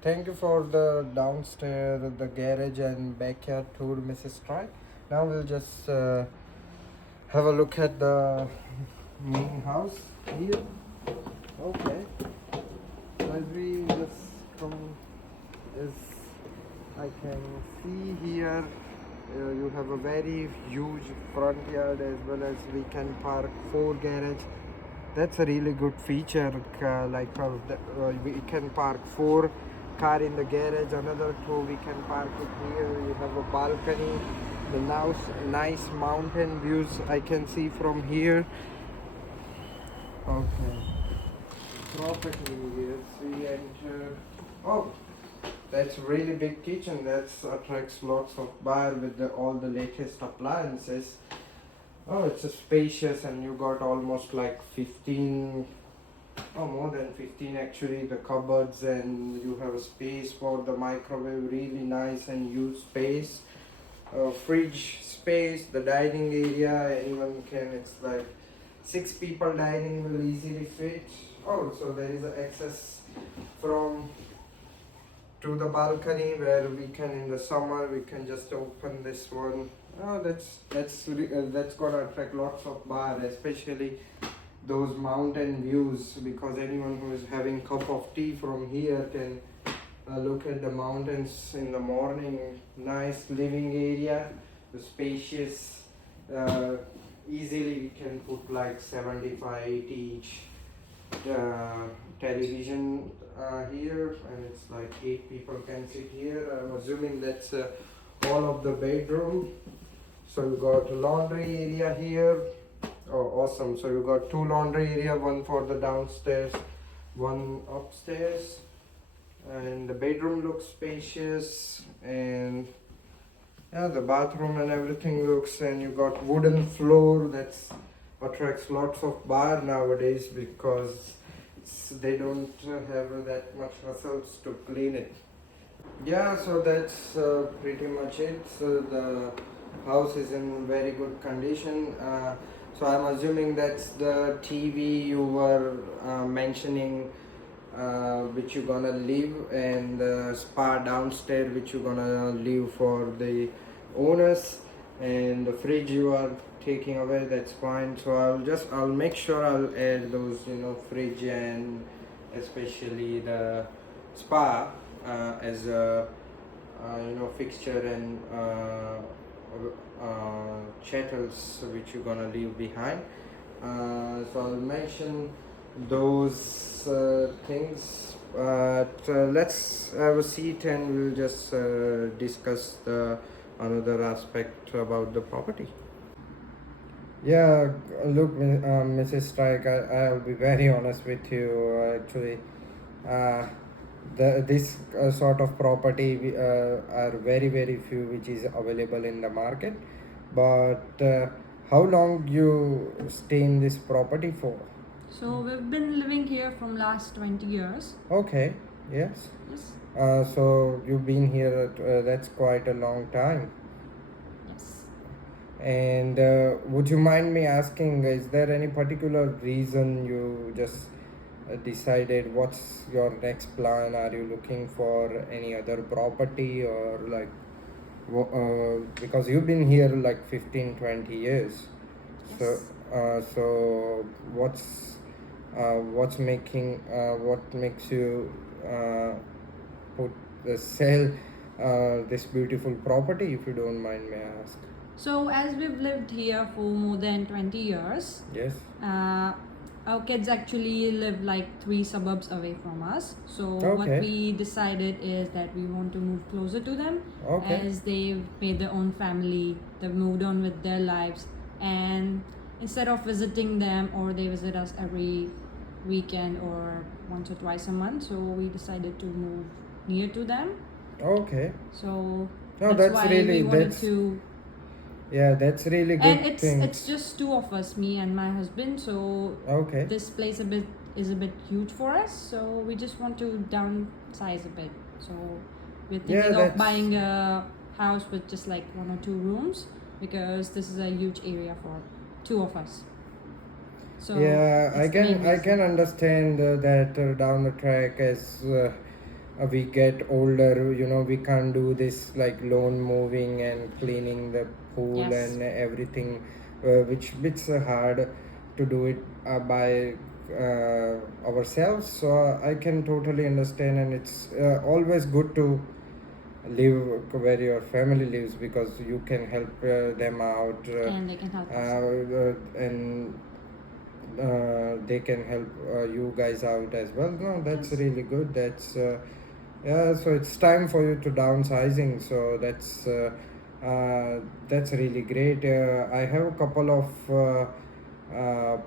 Thank you for the downstairs, the garage and backyard tour, Mrs. Strike. Now we'll just have a look at the main house here. Okay. So as we just come, as I can see here, you have a very huge front yard as well as we can park 4 garage. That's a really good feature. We can park 4 car in the garage. Another 2 we can park it here. You have a balcony. The now nice mountain views I can see from here. Okay. Property. Yes, we enter. Oh, that's really big kitchen. That attracts lots of bar with all the latest appliances. Oh, it's a spacious and you got almost like 15, oh more than 15 actually, the cupboards, and you have a space for the microwave, really nice and huge space. Fridge space, the dining area, anyone can, it's like 6 people dining will easily fit. Oh, so there is access from to the balcony where we can, in the summer we can just open this one. Oh, that's gonna attract lots of bar, especially those mountain views, because anyone who is having cup of tea from here can look at the mountains in the morning. Nice living area, the spacious. Uh, Easily we can put like 75, 80 each television here, and it's like 8 people can sit here. I'm assuming that's all of the bedroom. So you got laundry area here. Oh, awesome. So you got 2 laundry area, one for the downstairs, one upstairs. And the bedroom looks spacious, and yeah, the bathroom and everything looks, and you got wooden floor that's attracts lots of bar nowadays because they don't have that much hassles to clean it. Yeah, so that's pretty much it. So the house is in very good condition. So I'm assuming that's the TV you were mentioning, which you're gonna leave, and the spa downstairs which you're gonna leave for the owners, and the fridge you are taking away. That's fine. So I'll make sure I'll add those, fridge and especially the spa as a fixture and chattels which you're gonna leave behind. So I'll mention those things, but let's have a seat and we'll just discuss the another aspect about the property. Yeah, look, Mrs. Strike, I'll be very honest with you. Actually, uh, this sort of property are very few which is available in the market. But how long you stay in this property for? So we've been living here from last 20 years. Okay, yes. Yes. So you've been here. That's quite a long time. Yes. And would you mind me asking, is there any particular reason you just decided what's your next plan? Are you looking for any other property, or like because you've been here like 15, 20 years. Yes. So what makes you put sell this beautiful property, if you don't mind, may I ask? So as we've lived here for more than 20 years, Yes. Our kids actually live like 3 suburbs away from us. So what Okay. we decided is that we want to move closer to them, Okay. as they've made their own family, they've moved on with their lives, and instead of visiting them, or they visit us every weekend or once or twice a month, so we decided to move near to them. Okay. So No, that's that's why really- we wanted that's- to. Yeah, that's really good And it's thing. it's just 2 of us, me and my husband. So Okay. this place is a bit huge for us. So we just want to downsize a bit. So we're thinking of that's- buying a house with just like 1 or 2 rooms, because this is a huge area for 2 of us. So Yeah, that's the main I reason. can understand that down the track, as we get older, you know, we can't do this like lawn moving and cleaning the pool Yes. and everything, which it's hard to do it by ourselves. So I can totally understand, and it's always good to live where your family lives because you can help them out, And they can help us. and they can help you guys out as well. No, that's Yes. really good. Yeah, so it's time for you to downsizing. So that's really great. I have a couple of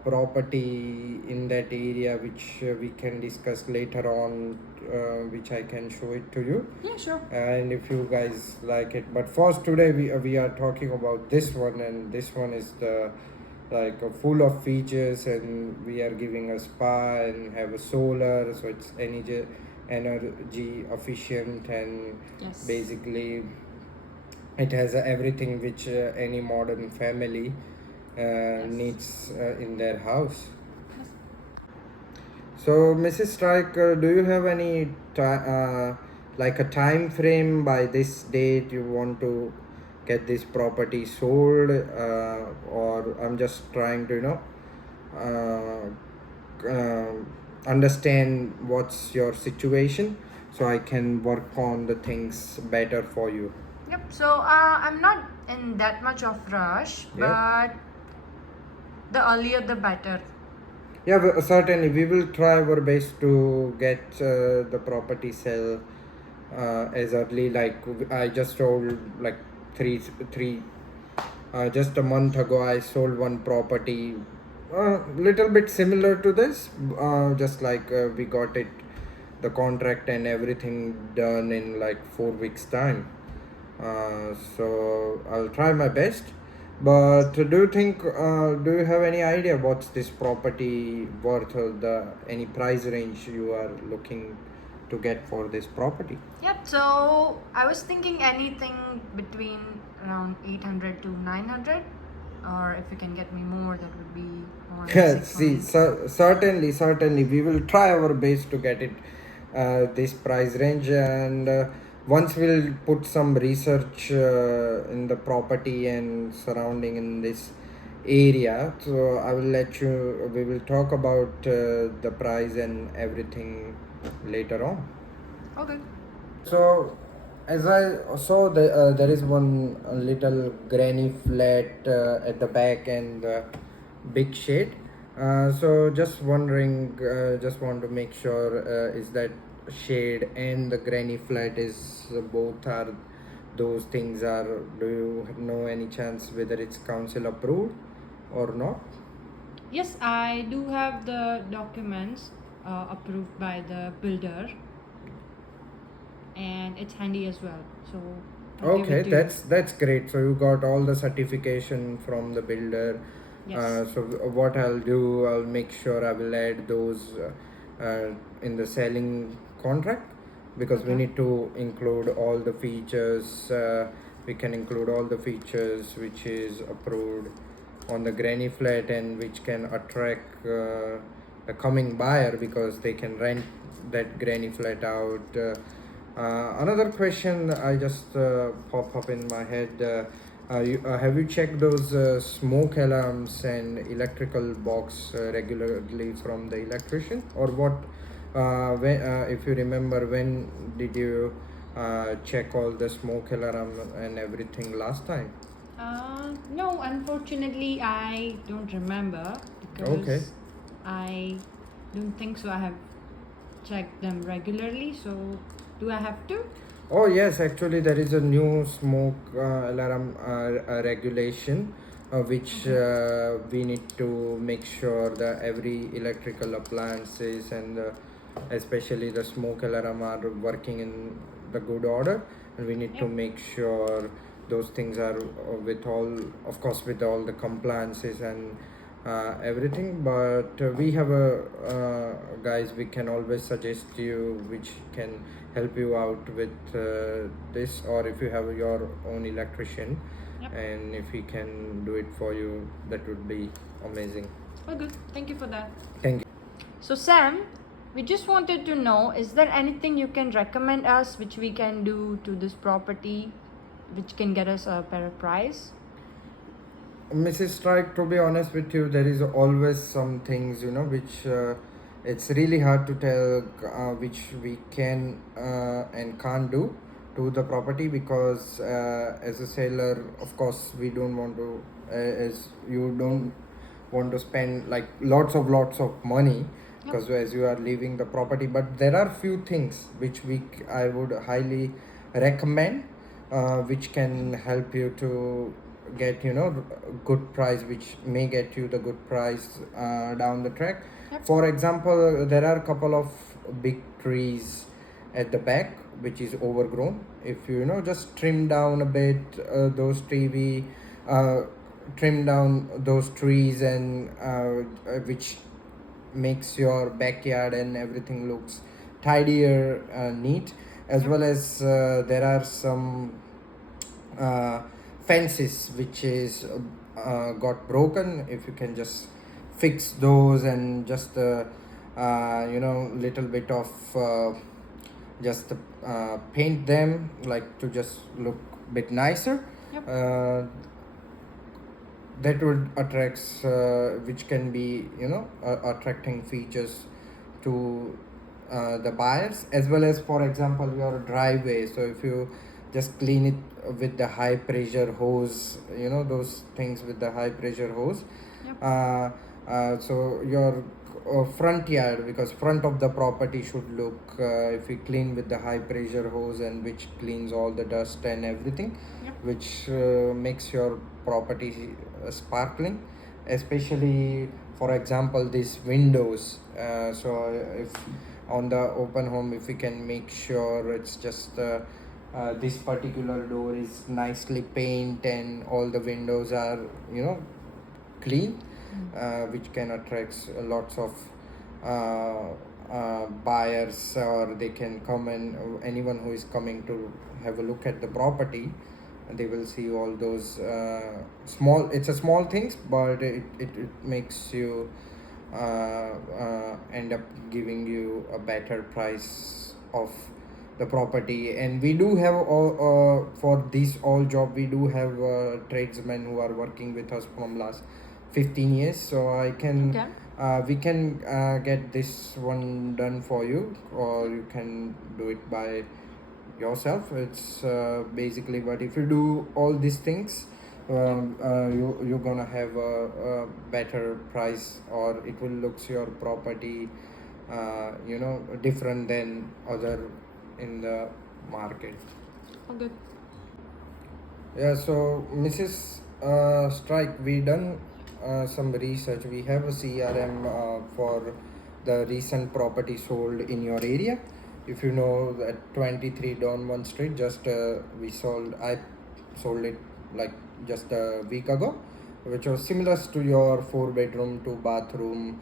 property in that area which we can discuss later on, which I can show it to you. Yeah, sure. And if you guys like it, but first today we are talking about this one, and this one is the like full of features, and we are giving a spa and have a solar, so it's energy efficient, and Yes. basically it has everything which any modern family needs in their house. Yes. So, Mrs. Strike, do you have any like a time frame by this date you want to get this property sold, or I'm just trying to, you know, understand what's your situation so I can work on the things better for you. Yep. So I'm not in that much of rush, Yeah. but the earlier the better. Yeah, certainly we will try our best to get the property sell as early. Like I just sold like three just a month ago. I sold one property, little bit similar to this. Just like we got it, the contract and everything done in like 4 weeks time. So I'll try my best. But do you think, do you have any idea what's this property worth, or the any price range you are looking to get for this property? Yep. So I was thinking anything between around 800 to 900, or if you can get me more, that would be more. See, certainly, we will try our best to get it this price range, and once we'll put some research in the property and surrounding in this area. So I will let you. We will talk about the price and everything later on. Okay. So, as I saw, there is one little granny flat at the back and big shade. So, just wondering, just want to make sure is that shade and the granny flat is both are those things are. Do you know any chance whether it's council approved or not? Yes, I do have the documents approved by the builder, and it's handy as well. So I'll give Okay, it to you. that's great. So you got all the certification from the builder. Yes. So what I'll do, I'll make sure I will add those in the selling contract, because we Okay. need to include all the features. We can include all the features which is approved on the granny flat, and which can attract a coming buyer because they can rent that granny flat out. Another question I just pop up in my head. Have you checked those smoke alarms and electrical box regularly from the electrician, or what? If you remember, when did you check all the smoke alarm and everything last time? No, unfortunately, I don't remember because Okay. I don't think so. I have checked them regularly. So, do I have to? Oh yes, actually there is a new smoke alarm regulation, which we need to make sure that every electrical appliances and especially the smoke alarm are working in the good order, and we need to Yep. make sure those things are with all, of course, with all the compliances and everything. But we have a guys, we can always suggest you which can help you out with this, or if you have your own electrician, Yep. and if he can do it for you, that would be amazing. Oh, good. Thank you for that. Thank you. So Sam, We just wanted to know, is there anything you can recommend us which we can do to this property which can get us a better price? Mrs. Strike, to be honest with you, there is always some things, you know, which it's really hard to tell which we can and can't do to the property, because as a seller, of course, we don't want to, as you don't want to spend like lots of money, because as you are leaving the property. But there are few things which I would highly recommend, which can help you to get, you know, good price, which may get you the good price down the track. Yep. For example, there are a couple of big trees at the back which is overgrown. If you know, just trim down a bit those trim down those trees, and which makes your backyard and everything looks tidier, neat. As well as there are some fences which is got broken. If you can just fix those, and just you know, little bit of just paint them, like to just look bit nicer. Yep. That would attracts which can be, you know, attracting features to the buyers. As well as, for example, your driveway. So if you just clean it with the high pressure hose, you know, those things with the high pressure hose. Yep. So your front yard, because front of the property should look, if you clean with the high pressure hose, and which cleans all the dust and everything. Yep. Which makes your property sparkling, especially, for example, these windows. So if on the open home, if we can make sure it's just this particular door is nicely painted, and all the windows are, you know, clean, which can attract lots of buyers, or they can come, and anyone who is coming to have a look at the property, they will see all those it's a small things, but it makes you end up giving you a better price of the property. And we do have all for this all job, we do have tradesmen who are working with us from last 15 years. So I can we can get this one done for you, or you can do it by yourself. It's basically, but if you do all these things, you're gonna have a better price, or it will looks your property you know, different than other in the market. Okay. Yeah, so Mrs. Strike, we done some research. We have a CRM for the recent property sold in your area. If you know that 23 Donwan Street, just I sold it like just a week ago, which was similar to your 4-bedroom 2-bathroom.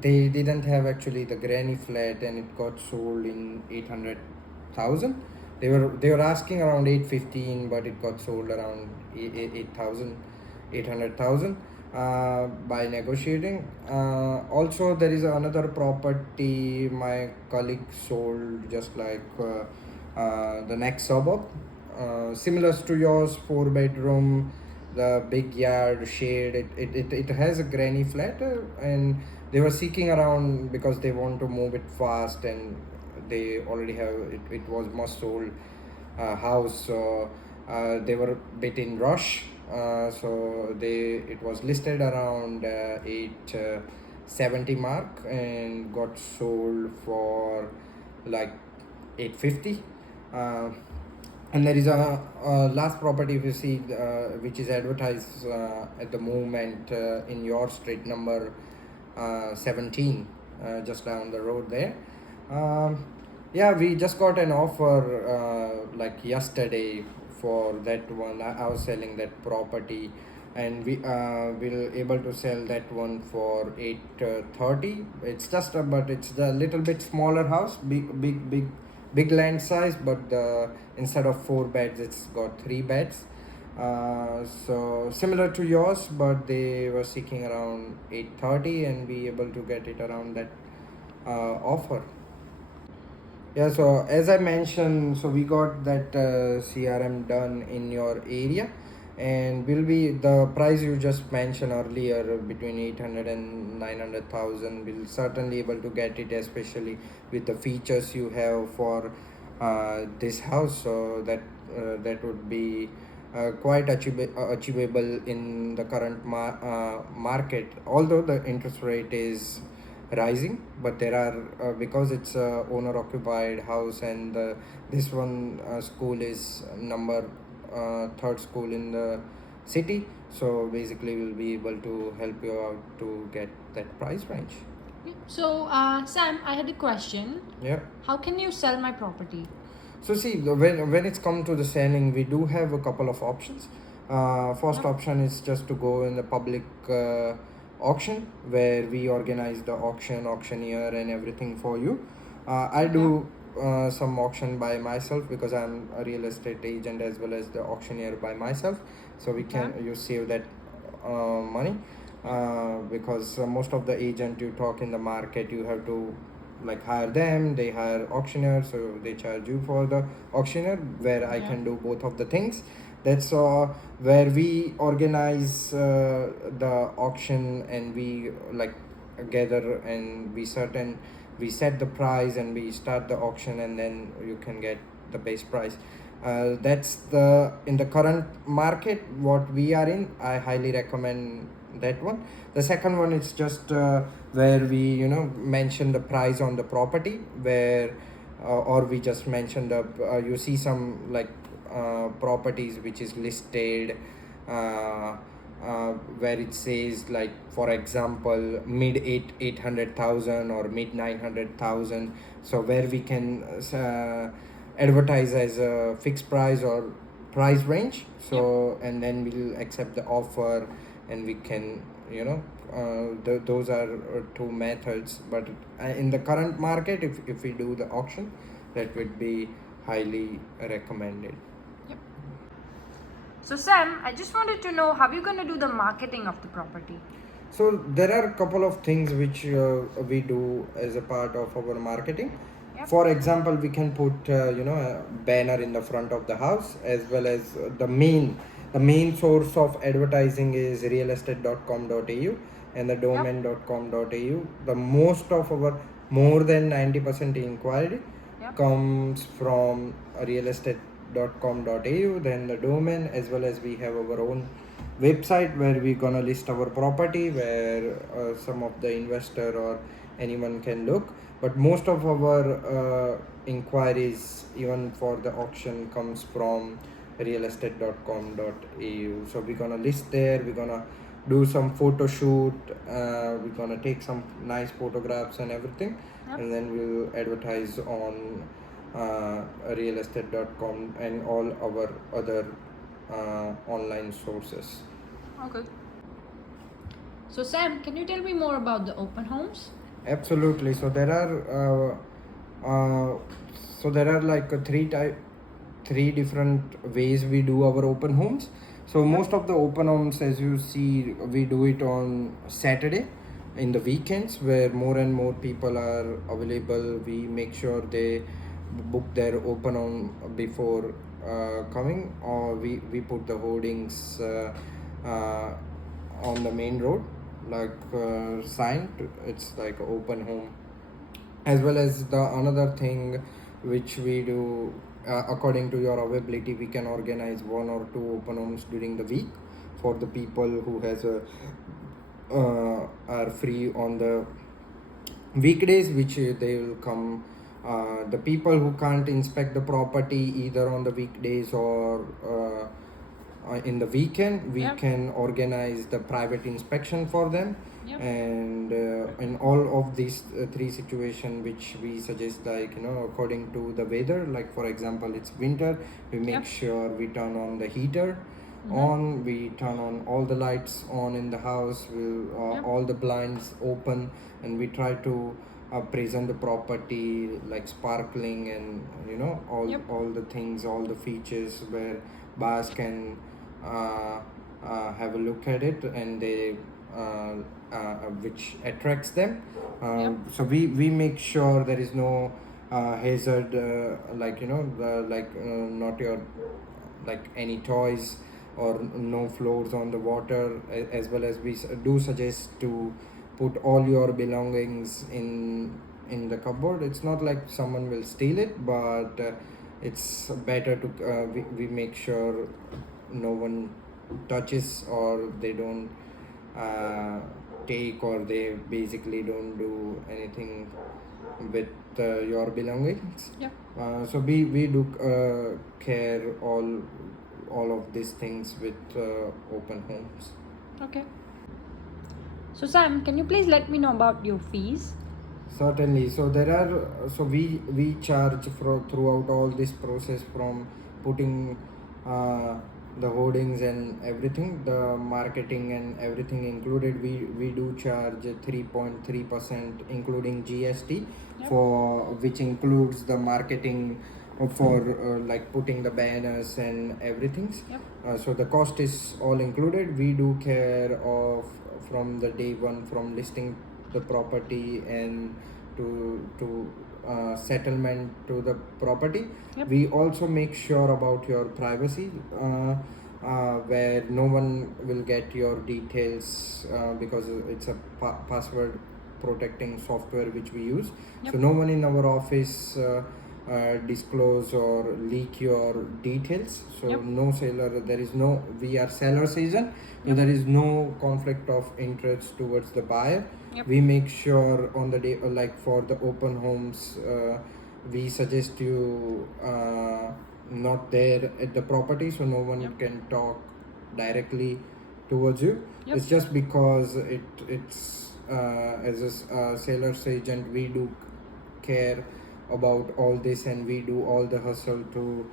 They didn't have actually the granny flat, and it got sold in 800,000. They were asking around 815, but it got sold around 800,000 by negotiating. Also, there is another property my colleague sold, just like the next suburb, similar to yours, 4-bedroom, the big yard, shade. It has a granny flat, and they were seeking around because they want to move it fast, and they already have it. It was must sold house, so they were a bit in rush. So it was listed around 870 mark, and got sold for like 850. And there is a last property, if you see, which is advertised at the moment in your street, number 17, just down the road there. Yeah, we just got an offer like yesterday for that one. I was selling that property, and we will able to sell that one for 830. It's just but it's the little bit smaller house, big land size, but instead of 4 beds, it's got 3 beds. So similar to yours, but they were seeking around 830, and we able to get it around that offer. Yeah, so as I mentioned, so we got that CRM done in your area, and will be the price you just mentioned earlier between 800 and 900,000. We'll certainly able to get it, especially with the features you have for this house. So that would be quite achievable in the current market. Although the interest rate is rising, but there are because it's a owner occupied house, and this one school is number third school in the city, so basically we'll be able to help you out to get that price range. So, Sam, I had a question. Yeah. How can you sell my property? So see, when it's come to the selling, we do have a couple of options. First Yeah. option is just to go in the public auction, where we organize the auctioneer and everything for you. I do some auction by myself because I'm a real estate agent as well as the auctioneer by myself. So we can you save that money because most of the agent you talk in the market, you have to like hire them, they hire auctioneer, so they charge you for the auctioneer, where I Yeah. can do both of the things. That's where we organize the auction, and we like gather, and we set the price, and we start the auction, and then you can get the base price. That's the in the current market what we are in. I highly recommend that one. The second one is just where we mention the price on the property, where or we just mention the you see some like properties which is listed where it says, like, for example, mid 800,000 or mid 900,000. So where we can advertise as a fixed price or price range. So and then we'll accept the offer, and we can those are two methods. But in the current market, if we do the auction, that would be highly recommended. So, Sam, I just wanted to know how you're going to do the marketing of the property. So there are a couple of things which we do as a part of our marketing. Yep. For example, we can put a banner in the front of the house, as well as the main source of advertising is realestate.com.au and the domain.com.au. The most of our more than 90% inquiry Yep. comes from realestate.com.au, then the domain, as well as we have our own website where we're gonna list our property, where some of the investor or anyone can look. But most of our inquiries, even for the auction, comes from realestate.com.au. So we're gonna list there, we're gonna do some photo shoot, we're gonna take some nice photographs and everything. Yep. And then we'll advertise on realestate.com and all our other online sources. Okay. So, Sam, can you tell me more about the open homes? Absolutely. So there are like three different ways we do our open homes. So most of the open homes, as you see, we do it on Saturday in the weekends, where more and more people are available. We make sure they book their open home before coming, or we put the hoardings on the main road, like sign it's like open home. As well as the another thing which we do, according to your availability, we can organize one or two open homes during the week for the people who has are free on the weekdays, which they will come. The people who can't inspect the property either on the weekdays or in the weekend, we Yep. can organize the private inspection for them. Yep. And in all of these three situations which we suggest, like according to the weather, like for example it's winter, we make Yep. sure we turn on the heater on, we turn on all the lights on in the house, we'll Yep. all the blinds open, and we try to present the property like sparkling, and Yep. all the things, all the features, where buyers can have a look at it, and they which attracts them. Yep. So we make sure there is no hazard, like not your like any toys or no floors on the water, as well as we do suggest to put all your belongings in the cupboard. It's not like someone will steal it, but it's better to we make sure no one touches, or they don't take, or they basically don't do anything with your belongings. Yep. So we do care all of these things with open homes. Okay. So Sam, can you please let me know about your fees? Certainly. So there are we charge for throughout all this process, from putting the hoardings and everything, the marketing and everything included. We do charge 3.3%, including GST, Yep. for which includes the marketing for like putting the banners and everything. Yep. So the cost is all included. We do care of from the day one, from listing the property and to settlement to the property. Yep. We also make sure about your privacy, where no one will get your details, because it's a password protecting software which we use. Yep. So no one in our office disclose or leak your details. So Yep. no seller, there is no, we are seller's agent, so Yep. there is no conflict of interest towards the buyer. Yep. We make sure on the day, like for the open homes, we suggest you not there at the property, so no one Yep. can talk directly towards you. Yep. It's just because it's as a seller's agent, we do care about all this, and we do all the hustle to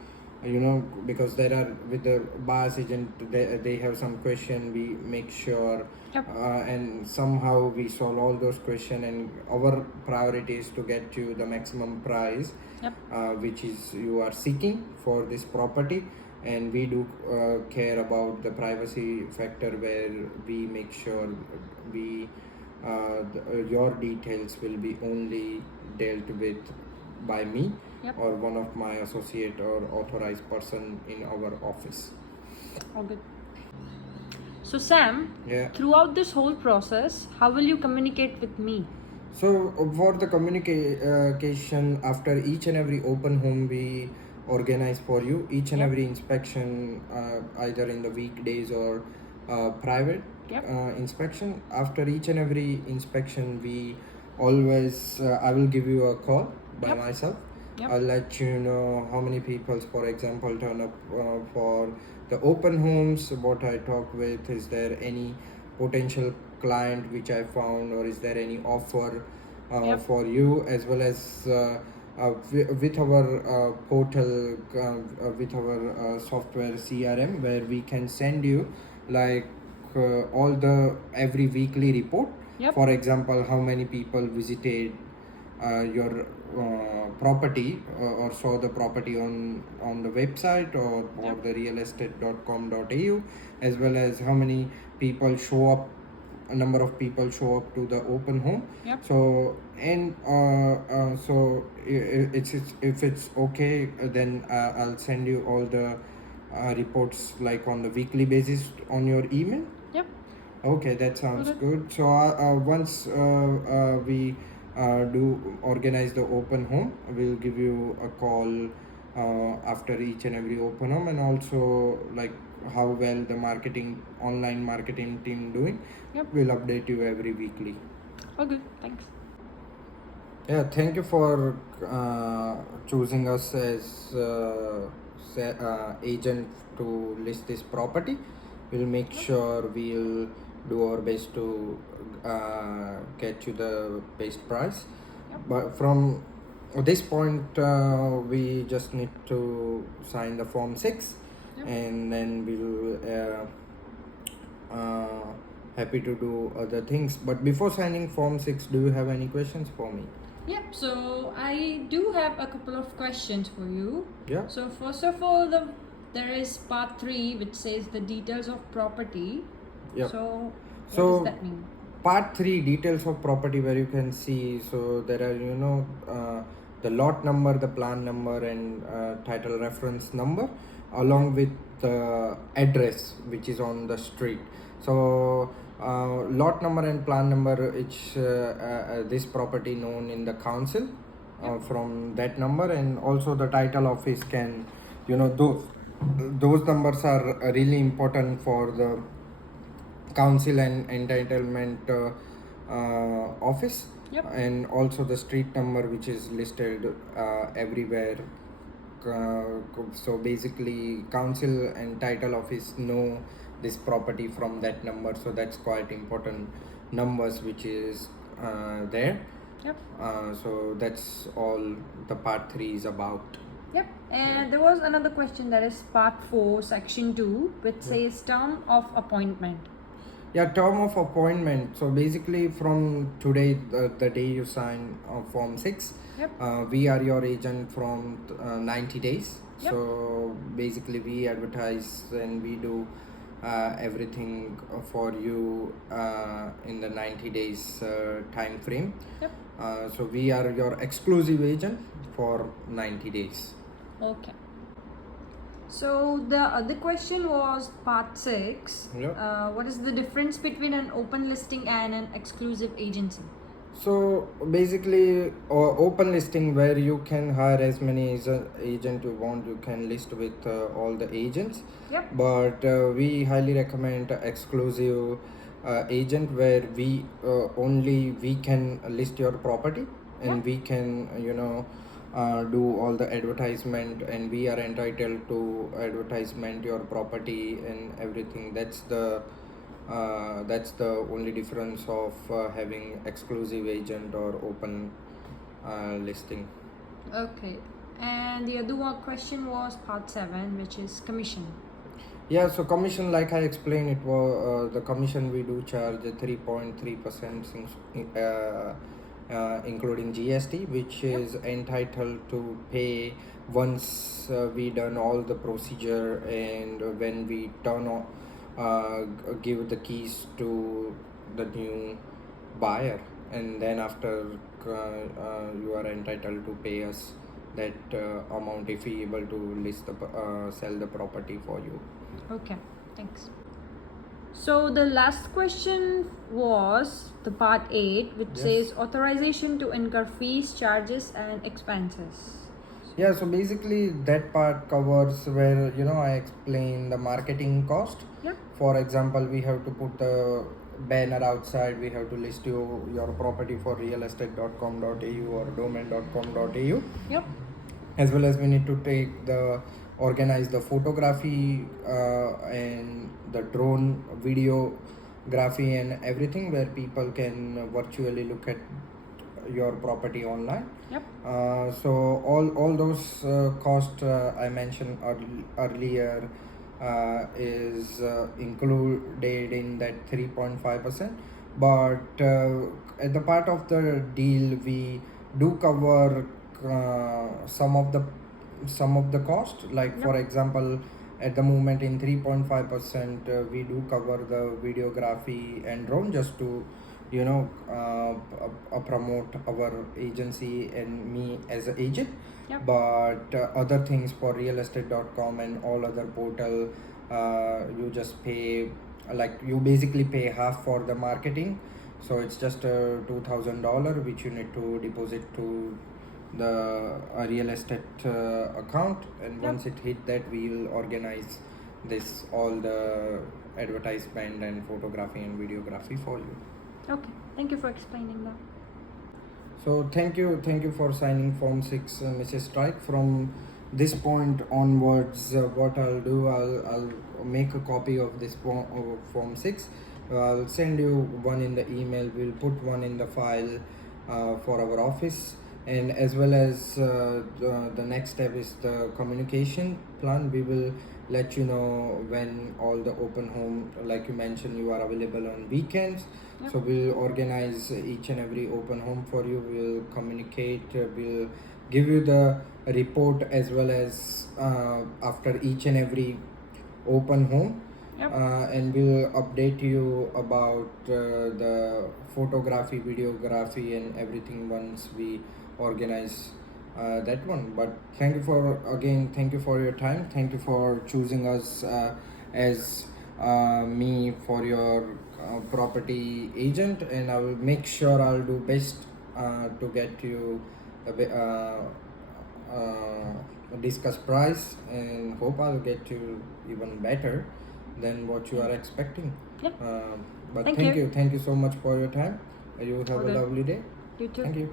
because there are, with the buyer's agent, they have some question, we make sure. Yep. And somehow we solve all those questions, and our priority is to get you the maximum price. Yep. Which is you are seeking for this property. And we do care about the privacy factor, where we make sure we your details will be only dealt with by me. Yep. Or one of my associate or authorized person in our office. All good. So Sam, Yeah. throughout this whole process, how will you communicate with me? So for the communication, after each and every open home, we organize for you each and Yep. every inspection, either in the weekdays or private Yep. inspection. After each and every inspection, we always I will give you a call by Yep. myself. Yep. I'll let you know how many people, for example, turn up for the open homes, what I talk with, is there any potential client which I found, or is there any offer Yep. for you, as well as with our portal, with our software CRM, where we can send you like all the every weekly report. Yep. For example, how many people visited your property, or saw the property on the website, or Yep. the realestate.com.au, as well as how many people show up, a number of people show up to the open home. Yep. So and so it's if it's okay, then I'll send you all the reports like on the weekly basis on your email. Yep. Okay, that sounds Okay. good. So once we do organize the open home, we'll give you a call after each and every open home, and also like how well the online marketing team doing. Yep. We'll update you every weekly. Okay, thanks. Yeah, thank you for choosing us as agent to list this property. We'll make sure we'll do our best to get you the best price. Yep. But from this point, we just need to sign the Form 6. Yep. And then we'll happy to do other things. But before signing Form 6, do you have any questions for me? Yep, so I do have a couple of questions for you. Yeah. So first of all, there is part 3 which says the details of property. Yeah. So what So- does that mean? part 3 details of property, where you can see, so there are the lot number, the plan number, and title reference number, along with the address which is on the street. So lot number and plan number, which this property known in the council from that number, and also the title office can, those numbers are really important for the council and entitlement office. Yep. And also the street number, which is listed everywhere. So basically council and title office know this property from that number, so that's quite important numbers which is there. Yep. So that's all the part 3 is about. Yep. And there was another question, that is part 4, section 2, which says term of appointment. Yeah, term of appointment. So basically from today, the day you sign form 6, Yep. we are your agent from 90 days. Yep. So basically we advertise and we do everything for you in the 90 days time frame. Yep. So we are your exclusive agent for 90 days. Okay. So the other question was part 6. Yep. What is the difference between an open listing and an exclusive agency? So basically, open listing, where you can hire as many agent you want, you can list with all the agents. Yep. But we highly recommend exclusive agent, where we only we can list your property, and Yep. we can do all the advertisement, and we are entitled to advertisement your property and everything. That's the only difference of having exclusive agent or open listing. Okay. And the other one question was part 7, which is commission. Yeah, so commission, like I explained, it was the commission we do charge 3.3%, including GST, which is entitled to pay once we done all the procedure, and when we turn on give the keys to the new buyer, and then after you are entitled to pay us that amount if we able to list the sell the property for you. Okay, thanks. So the last question was the part 8, which Yes. says authorization to incur fees, charges, and expenses. Yeah, so basically that part covers where I explain the marketing cost. Yep. For example, we have to put the banner outside, we have to list your property for realestate.com.au or domain.com.au, Yep. as well as we need to organize the photography and the drone videography and everything, where people can virtually look at your property online. Yep. So all those costs I mentioned earlier is included in that 3.5%. But at the part of the deal, we do cover some of the cost. Like for example, at the moment in 3.5%, we do cover the videography and drone, just to promote our agency and me as an agent. Yep. But other things for realestate.com and all other portal, you just pay, like you basically pay half for the marketing. So it's just $2,000 which you need to deposit to the real estate account, and once it hit that, we will organize all the advertisement and photography and videography for you. Okay, thank you for explaining that. So thank you for signing form 6, Mrs. Strike. From this point onwards, what I'll do, I'll make a copy of this form 6. I'll send you one in the email. We'll put one in the file for our office, and as well as the next step is the communication plan. We will let you know when all the open home, like you mentioned, you are available on weekends. So we'll organize each and every open home for you. We'll communicate, we'll give you the report, as well as after each and every open home, Yep. And we'll update you about the photography, videography, and everything once we organize that one. But thank you for your time. Thank you for choosing us as me for your property agent, and I will make sure I'll do best to get you discuss price, and hope I'll get you even better than what you are expecting. Yep. But Thank thank you. you so much for your time. You have All a good. lovely day. You too. Thank you.